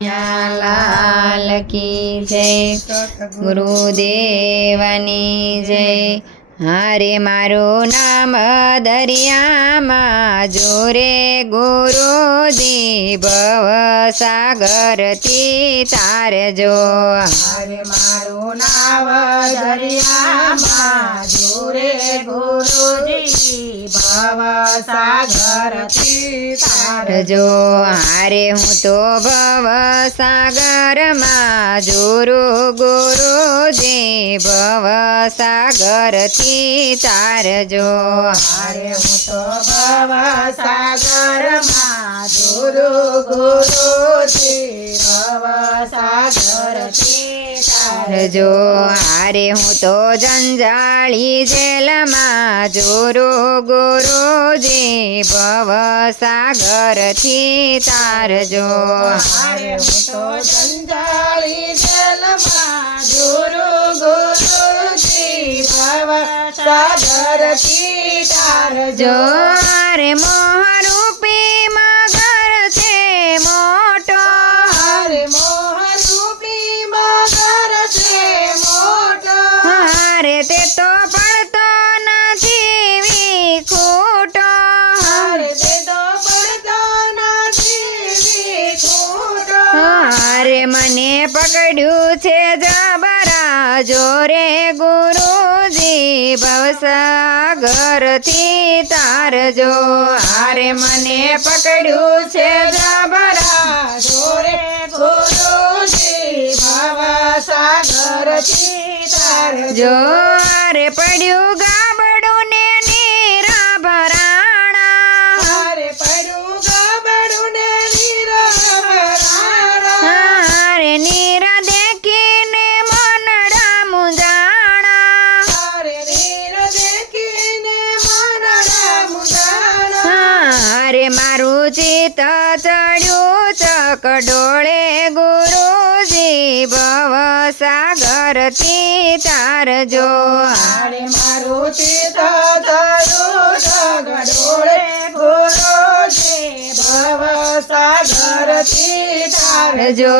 लाल की जय गुरुदेवनी जय। हारे मारो नाम दरियाમાં જોરે ગુરુજી ભવ સાગરથી તારજો। હારે મારું નામ દરિયામાં જોરે ગુરુજી ભવ સાગરથી તારજો। હારે હું તો ભવ સાગરમાં જોરું ગુરુજી ભવ સાગરથી તારજો। હારે હું તો ભવ સાગરમાં જોરું ગુરુજી ભવ સાગરથી તારજો। હારે હું તો જંજાળી જેલમાં જોરું ગુરુજી ભવ સાગરથી તારજો। હારે હું તો જંજાળી જેલમાં જોરું ગુરુજી ભવ સાગરથી તારજો। હારે મોહરૂપી મગર છે મોટો, હારે મોહરૂપી મગર છે મોટો, હારે તે તો પડતો નથી વિખૂટો, હારે તે તો પડતો નથી વિખૂટો। હારે મને પકડ્યું છે જબરા જોરે ગુરુજી ભવસાગરથી તારજો। હારે મને પકડ્યું છે જબરા જોરે ગુરુજી ભવ સાગરથી તારજો। હારે પડ્યું ગાબડું ને નીરા ભરાણા, હારે પડ્યું ગાબડું ને નીરવરાણા, હારે નીરા દેખીને મનડા મુંજાણા, હારે નીર દેખીને મનડા મુંજાણા। હારે મારું ચિત્ત ચડ્યું ચકડોળે ગુરુજી ભવ સાગરથી તારજો। હારે મારું ચિત્ત તારું ઢગડોળે ગુરુજી ભવ સાગરથી તારજો।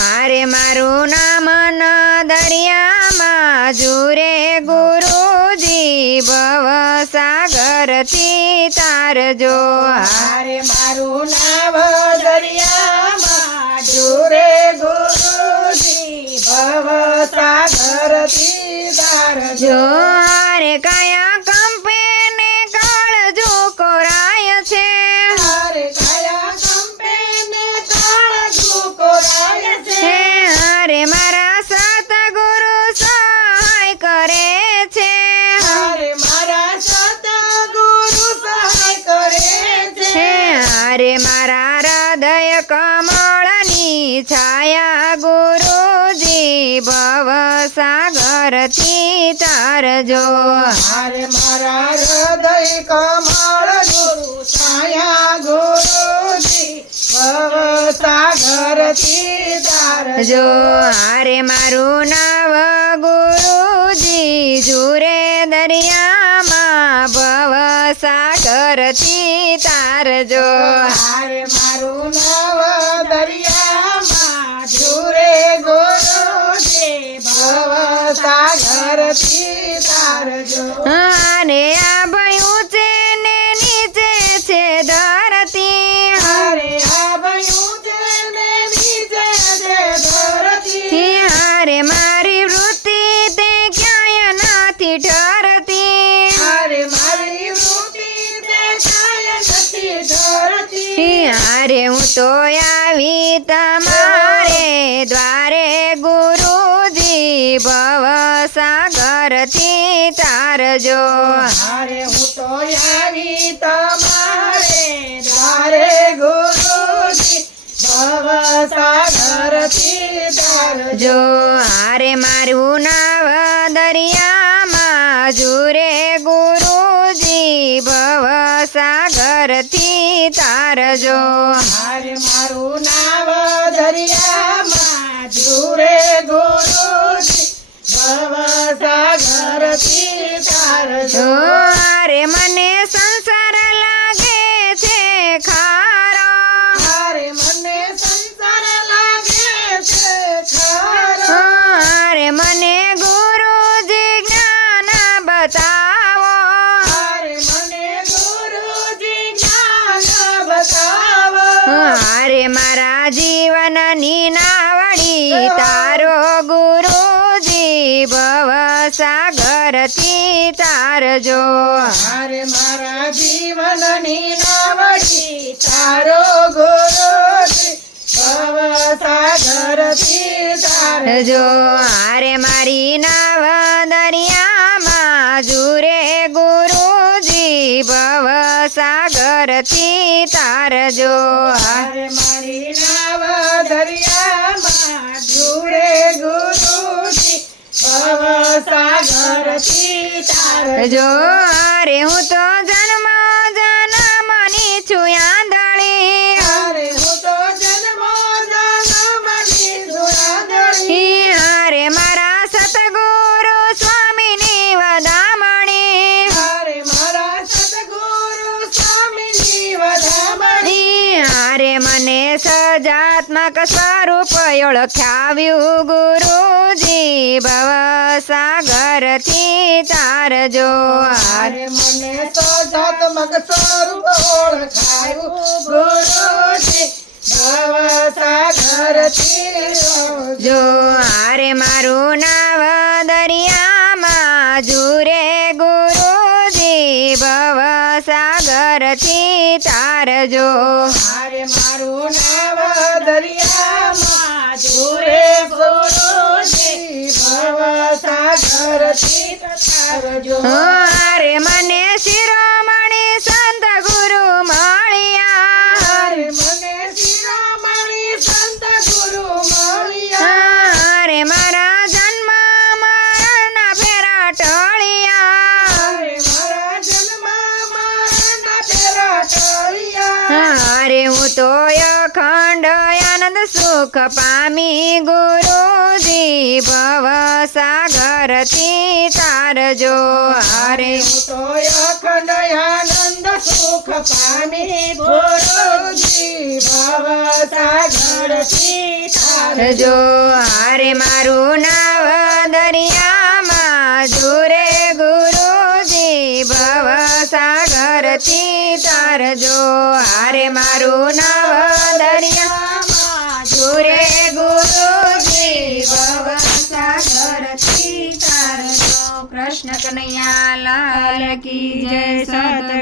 હારે મારું નામ ન દરિયામાં જુરે ગુરુજી ભવ સાગરથી તારજો। હારે મારું નામ દરિયામાં જોરે ગુરુજી ભવ સાગરથી તારજો। હારે કયા કંપે ને કાળજો કોરાય છે, હારે કયા કંપે ને કાળજું કોરાય છે, હારે મારા સતગુરુ સહાય કરે છે, હારે મારા સતગુરુ સહાય કરે છે, હારે મારા હૃદય કમળની છાયા ગુરુજી ભવ સાગરથી તારજો। હારે મારા હૃદય કમળ ગુરુ છાયા ગુરુજી ભવ સાગરથી તારજો। હારે મારું નાવ ગુરુજી જુરે દરિયામાં ભવ સાગરથી તારજો। હારે મારું નાવ દરિયામાં જુરે ગુરુજી ભવ સાગરથી તારજો। હારે આ ભયું છે ને નીચે છે ધરતી, હારે આ ભયું છે ને નીચે છે ધરતી, હારે મારી વૃત્તિ તે ક્યાંય નથી ઠરતી, હારે મારી વૃત્તિ તે કાંઈ નથી ધરતી, હારે હું તો આવી તમારે દ્વારે ગુરુજી ભવ સાગરથી તારજો। હારે હું તો આવી તમારે દ્વારે ગુરુજી ભવ સાગરથી તારજો। હારે મારું નાવ દરિયામાં જુરે ગુરુજી ભવ સાગરથી તારજો। હારે મારું નામ દરિયામાં જુરે ગુરુજી ભવ સાગરથી તારજો। હારે મને સંસાર લાગે છે ખારો, હારે મને સંસાર લાગે જીવનની નાવડી તારો ગુરુજી ભવ સાગરથી તારજો હારે મારા જીવનની નાવડી તારો ગુરુજી ભવ સાગરથી તારજો હારે મારી નાવ દરિયામાં જુરે ગુરુજી ભવ સાગરથી તારજો હારે મારી નાવ દરિયામાં જુરે ગુરુજી ભવ સાગરથી તારજો હારે હું તો જન્મ જન્મની છું આંધળી હારે હું તો જન્મ જન્મની સુરાંધળી હારે મારા સતગુરુ સ્વામીની વધામણી હારે મારા સદગુરુ સ્વામીની વધામણી હારે મને સજાત્મક સ્વરૂપ ઓળખાવ્યું ગુરુજી ભવ સાગરથી તારજો હારે મને સજાત્મક સ્વરૂપ ઓળખાયું ગુરુજી ભવ સાગરથી જો હારે મારું નાવ દરિયામાં જુરે ગુરુજી ભવ સાગરથી તારજો હારે મારું નાવ દરિયામાં જુરે ગુરુજી ભવ સાગરથી તારજો હારે મને શિરોમણી સંત ગુરુ મળ્યા હારે મને શિરોમણી સંત ગુરુ મળ્યા હારે મારા જન્મ મરણના ફેરા ટળ્યા હારે મારા જન્મ મરણના ફેરા ટળ્યા હારે હું તો અખંડ આનંદ સુખ પામી ગુરુજી ભવ સાગરથી તારજો હારે હું તો અખંડ આનંદ સુખ પામી ગુરુજી ભવ સાગરથી તારજો જો હારે મારું નાવ દરિયામાં જુરે ગુરુજી ભવ સાગરથી તારજો હારે મારું નાવ દરિયામાં જુરે ગુરુજી ભવ સાગરથી તારજો કૃષ્ણ કનૈયા લાલ કી જય સત